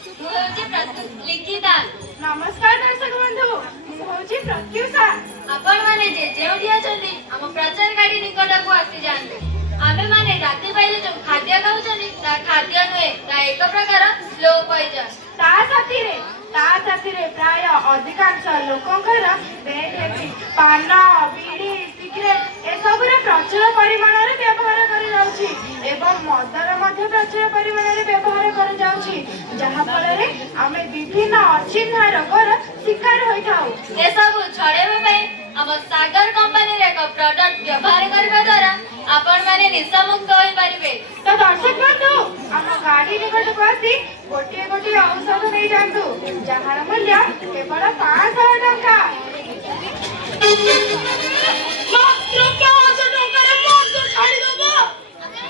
लिखिता नमस्कार दर्शक बंधु मुझे प्रत्युषा आपण माने जे जेउठी अछंती हम प्रचार गाड़ी निकट को आसी जानते आमे माने राती पाइले जो खाद्य खाउछनी ता खाद्य नुहे ता एक प्रकार स्लो पॉइजन ता साथी रे प्राय अधिकांश लोकंकर बेड हैबिट पान बीड़ी सिगरेट ए सब रे प्रचुर परिमाण रे व्यवहार करि जाउछि एवं मदर मध्य प्रचुर परिमाण रे व्यवहार करि जाउछि जहा फल रे आमे विभिन्न अचिन्ह रोगर शिकार होई थाउ ए सब छड़ेबा पई हम सागर कंपनी रे एक प्रोडक्ट व्यवहार करबा द्वारा आपण माने निशा मुक्त होई परिबे तो दर्शक बंधु हम गाड़ी निकट को आसी गोटे गोटे औषध नहीं जानतु जहार मूल्य केवल 500 टंका मात्र 500 टंका रे मोर छाड़ी दबो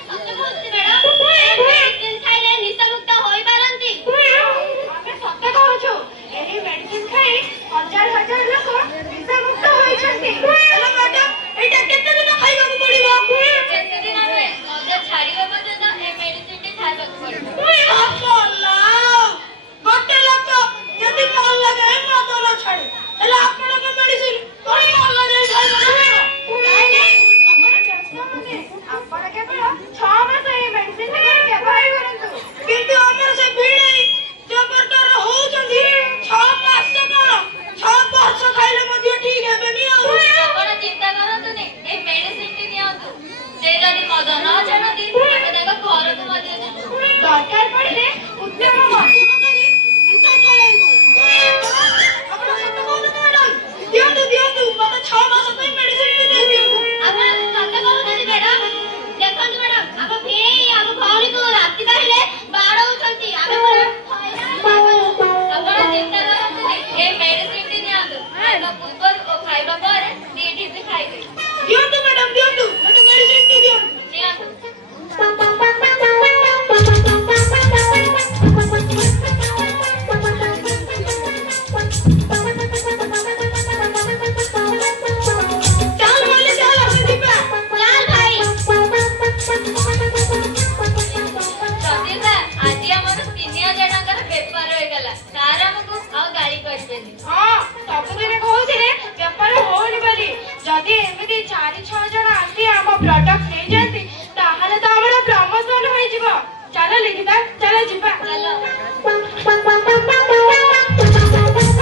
सत्य कहउछि मैडम मेडिसिन खाइले निशा मुक्त होई पारंती आमे सत्य कहउछु एही मेडिसिन खाई हजार हजार लोक निशा मुक्त होइछन्ती